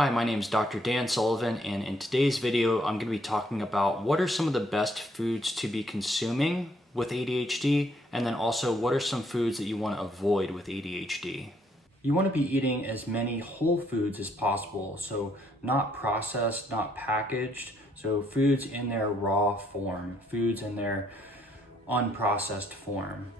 Hi, my name is Dr. Dan Sullivan, and in today's video, I'm going to be talking about what are some of the best foods to be consuming with ADHD, and then also what are some foods that you want to avoid with ADHD. You want to be eating as many whole foods as possible, so not processed, not packaged, so foods in their raw form, foods in their unprocessed form.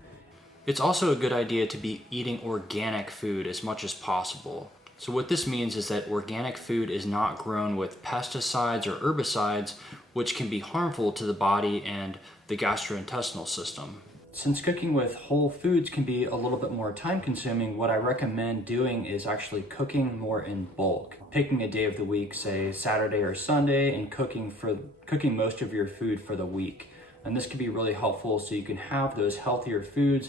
It's also a good idea to be eating organic food as much as possible. So what this means is that organic food is not grown with pesticides or herbicides, which can be harmful to the body and the gastrointestinal system. Since cooking with whole foods can be a little bit more time consuming, what I recommend doing is actually cooking more in bulk. Picking a day of the week, say Saturday or Sunday, and cooking most of your food for the week. And this can be really helpful so you can have those healthier foods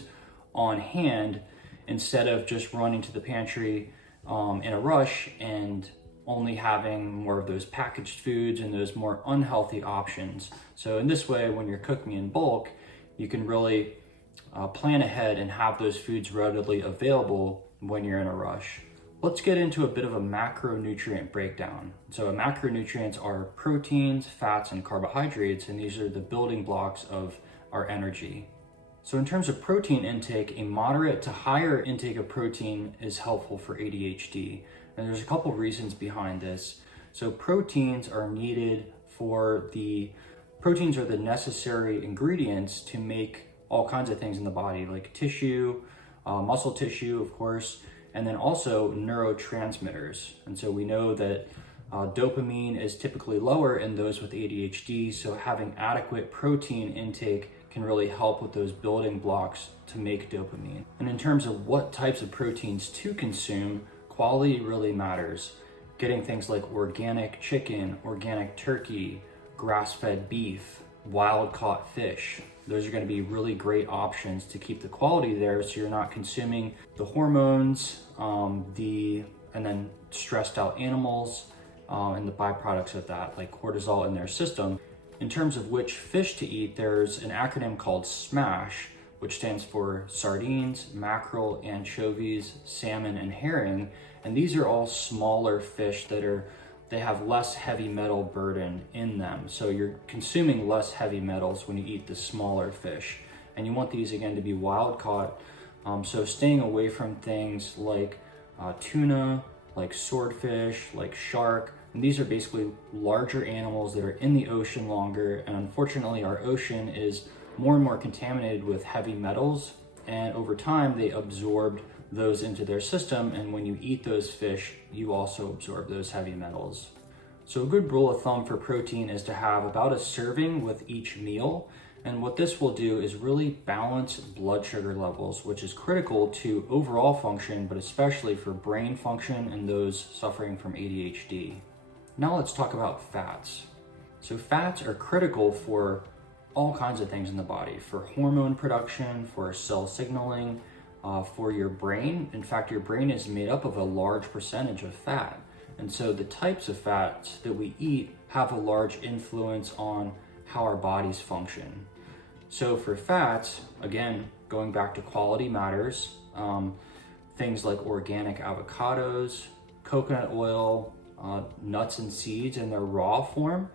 on hand instead of just running to the pantry in a rush and only having more of those packaged foods and those more unhealthy options. So in this way, when you're cooking in bulk, you can really plan ahead and have those foods readily available when you're in a rush. Let's get into a bit of a macronutrient breakdown. So macronutrients are proteins, fats, and carbohydrates, and these are the building blocks of our energy. So in terms of protein intake, a moderate to higher intake of protein is helpful for ADHD. And there's a couple reasons behind this. So proteins are the necessary ingredients to make all kinds of things in the body, like tissue, muscle tissue, of course, and then also neurotransmitters. And so we know that dopamine is typically lower in those with ADHD, so having adequate protein intake can really help with those building blocks to make dopamine. And in terms of what types of proteins to consume, quality really matters. Getting things like organic chicken, organic turkey, grass-fed beef, wild-caught fish. Those are going to be really great options to keep the quality there so you're not consuming the hormones, and then stressed out animals, and the byproducts of that, like cortisol in their system. In terms of which fish to eat, there's an acronym called SMASH, which stands for sardines, mackerel, anchovies, salmon, and herring. And these are all smaller fish they have less heavy metal burden in them. So you're consuming less heavy metals when you eat the smaller fish. And you want these, again, to be wild caught. So staying away from things like tuna, like swordfish, like shark. And these are basically larger animals that are in the ocean longer. And unfortunately, our ocean is more and more contaminated with heavy metals. And over time, they absorbed those into their system. And when you eat those fish, you also absorb those heavy metals. So a good rule of thumb for protein is to have about a serving with each meal. And what this will do is really balance blood sugar levels, which is critical to overall function, but especially for brain function and those suffering from ADHD. Now let's talk about fats. So fats are critical for all kinds of things in the body, for hormone production, for cell signaling, for your brain. In fact, your brain is made up of a large percentage of fat. And so the types of fats that we eat have a large influence on how our bodies function. So for fats, again, going back to quality matters, things like organic avocados, coconut oil, nuts and seeds in their raw form.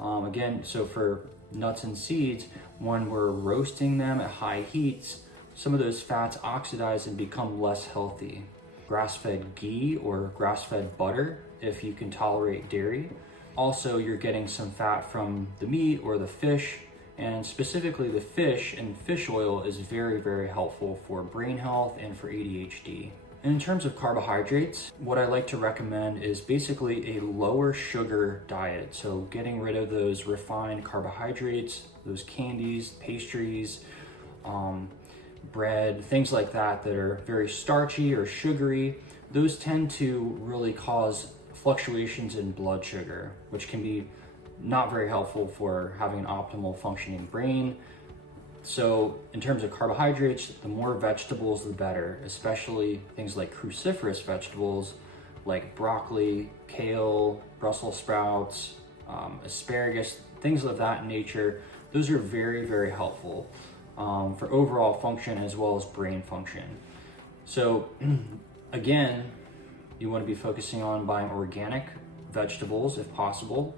Again, so for nuts and seeds, when we're roasting them at high heats, some of those fats oxidize and become less healthy. Grass-fed ghee or grass-fed butter, if you can tolerate dairy. Also, you're getting some fat from the meat or the fish, and specifically the fish and fish oil is very, very helpful for brain health and for ADHD. And in terms of carbohydrates, what I like to recommend is basically a lower sugar diet. So getting rid of those refined carbohydrates, those candies, pastries, bread, things like that are very starchy or sugary. Those tend to really cause fluctuations in blood sugar, which can be not very helpful for having an optimal functioning brain. So in terms of carbohydrates, the more vegetables, the better, especially things like cruciferous vegetables like broccoli, kale, Brussels sprouts, asparagus, things of that nature. Those are very, very helpful for overall function as well as brain function. So again, You want to be focusing on buying organic vegetables if possible.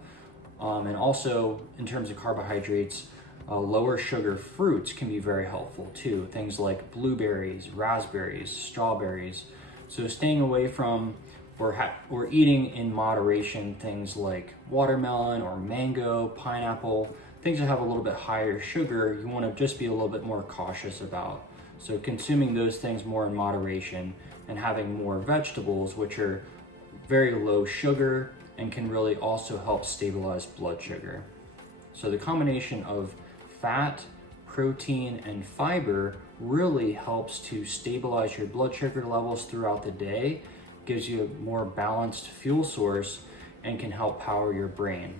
And also, in terms of carbohydrates, lower sugar fruits can be very helpful too. Things like blueberries, raspberries, strawberries. So staying away from or eating in moderation things like watermelon or mango, pineapple, things that have a little bit higher sugar, you want to just be a little bit more cautious about. So consuming those things more in moderation and having more vegetables, which are very low sugar and can really also help stabilize blood sugar. So the combination of fat, protein, and fiber really helps to stabilize your blood sugar levels throughout the day, gives you a more balanced fuel source, and can help power your brain.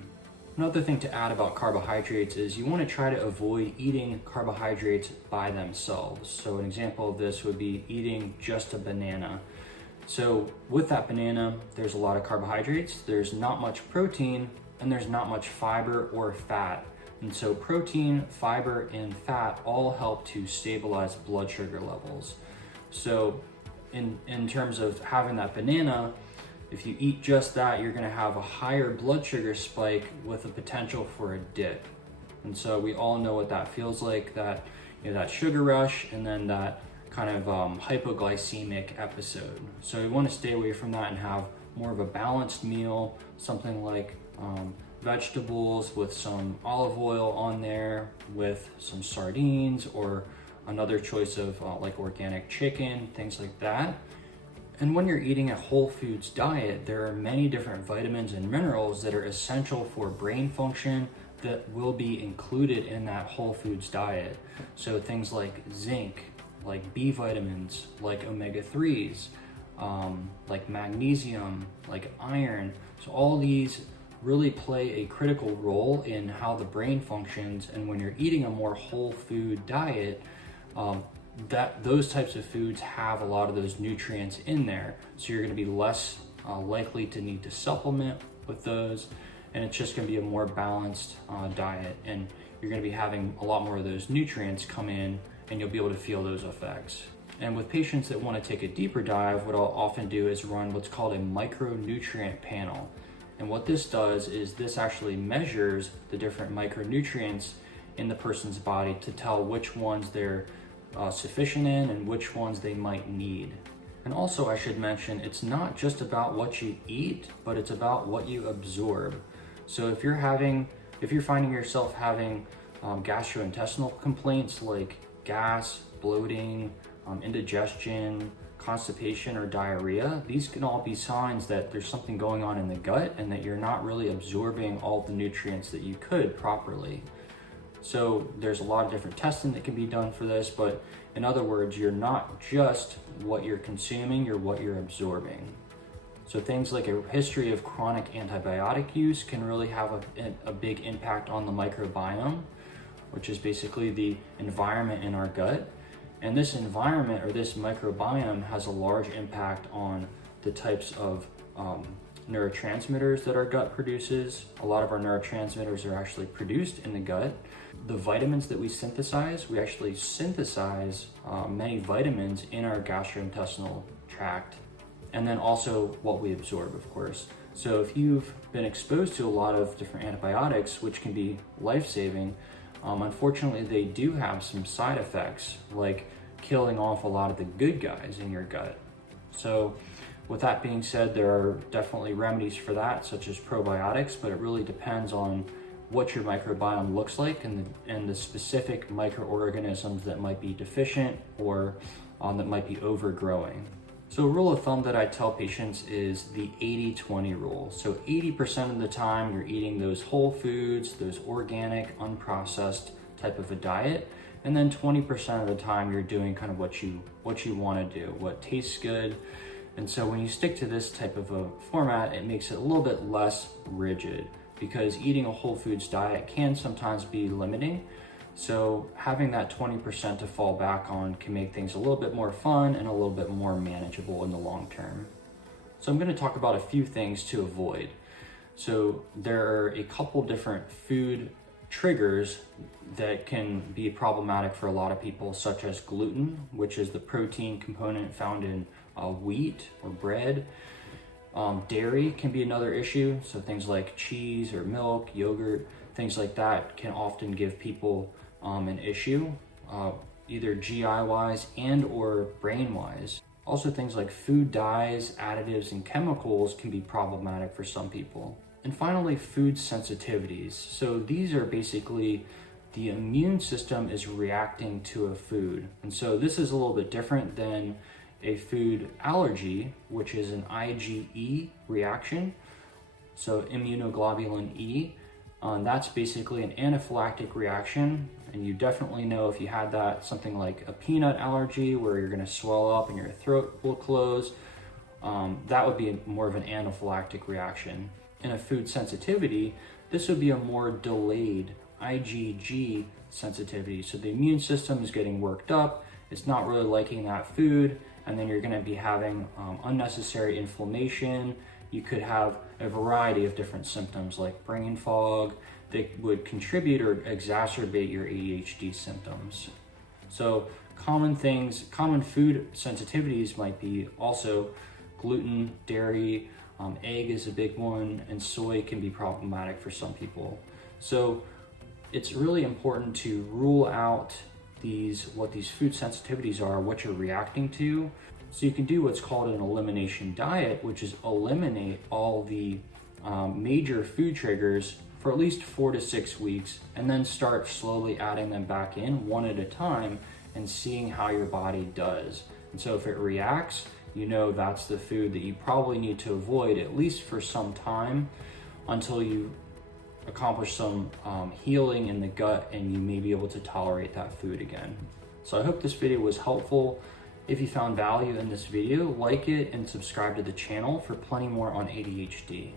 Another thing to add about carbohydrates is you want to try to avoid eating carbohydrates by themselves. So an example of this would be eating just a banana. So with that banana, there's a lot of carbohydrates, there's not much protein, and there's not much fiber or fat. And so protein, fiber, and fat all help to stabilize blood sugar levels. So in terms of having that banana, if you eat just that, you're gonna have a higher blood sugar spike with a potential for a dip. And so we all know what that feels like, that, that sugar rush and then that kind of hypoglycemic episode. So we wanna stay away from that and have more of a balanced meal, something like vegetables with some olive oil on there, with some sardines, or another choice of like organic chicken, things like that. And when you're eating a whole foods diet, there are many different vitamins and minerals that are essential for brain function that will be included in that whole foods diet. So things like zinc, like B vitamins, like omega-3s, like magnesium, like iron. So all these really play a critical role in how the brain functions. And when you're eating a more whole food diet, those types of foods have a lot of those nutrients in there. So you're gonna be less likely to need to supplement with those. And it's just gonna be a more balanced diet. And you're gonna be having a lot more of those nutrients come in, and you'll be able to feel those effects. And with patients that wanna take a deeper dive, what I'll often do is run what's called a micronutrient panel. And what this does is this actually measures the different micronutrients in the person's body to tell which ones they're sufficient in and which ones they might need. And also, I should mention, it's not just about what you eat, but it's about what you absorb. So if you're finding yourself having gastrointestinal complaints like gas, bloating, indigestion, constipation, or diarrhea, these can all be signs that there's something going on in the gut and that you're not really absorbing all the nutrients that you could properly. So there's a lot of different testing that can be done for this, but in other words, you're not just what you're consuming, you're what you're absorbing. So things like a history of chronic antibiotic use can really have a big impact on the microbiome, which is basically the environment in our gut. And this environment, or this microbiome, has a large impact on the types of neurotransmitters that our gut produces. A lot of our neurotransmitters are actually produced in the gut. The vitamins that we actually synthesize many vitamins in our gastrointestinal tract. And then also what we absorb, of course. So if you've been exposed to a lot of different antibiotics, which can be life-saving, unfortunately they do have some side effects, like killing off a lot of the good guys in your gut. So with that being said, there are definitely remedies for that, such as probiotics, but it really depends on what your microbiome looks like and the specific microorganisms that might be deficient or that might be overgrowing. So a rule of thumb that I tell patients is the 80-20 rule. So 80% of the time you're eating those whole foods, those organic, unprocessed type of a diet, and then 20% of the time you're doing kind of what you want to do, what tastes good. And so when you stick to this type of a format, it makes it a little bit less rigid, because eating a whole foods diet can sometimes be limiting. So having that 20% to fall back on can make things a little bit more fun and a little bit more manageable in the long term. So I'm going to talk about a few things to avoid. So there are a couple different food triggers that can be problematic for a lot of people, such as gluten, which is the protein component found in wheat or bread. Dairy can be another issue. So things like cheese or milk, yogurt, things like that can often give people an issue, either GI wise and or brain wise. Also things like food dyes, additives, and chemicals can be problematic for some people. And finally, food sensitivities. So these are basically the immune system is reacting to a food. And so this is a little bit different than a food allergy, which is an IgE reaction. So immunoglobulin E, that's basically an anaphylactic reaction. And you definitely know if you had that, something like a peanut allergy where you're gonna swell up and your throat will close, that would be more of an anaphylactic reaction. In a food sensitivity, this would be a more delayed IgG sensitivity. So the immune system is getting worked up, it's not really liking that food, and then you're gonna be having unnecessary inflammation. You could have a variety of different symptoms like brain fog that would contribute or exacerbate your ADHD symptoms. So common food sensitivities might be also gluten, dairy, egg is a big one, and soy can be problematic for some people. So it's really important to rule out what these food sensitivities are, what you're reacting to. So you can do what's called an elimination diet, which is eliminate all the major food triggers for at least 4 to 6 weeks, and then start slowly adding them back in one at a time and seeing how your body does. And so if it reacts, you know that's the food that you probably need to avoid at least for some time until you accomplish some healing in the gut and you may be able to tolerate that food again. So I hope this video was helpful. If you found value in this video, like it and subscribe to the channel for plenty more on ADHD.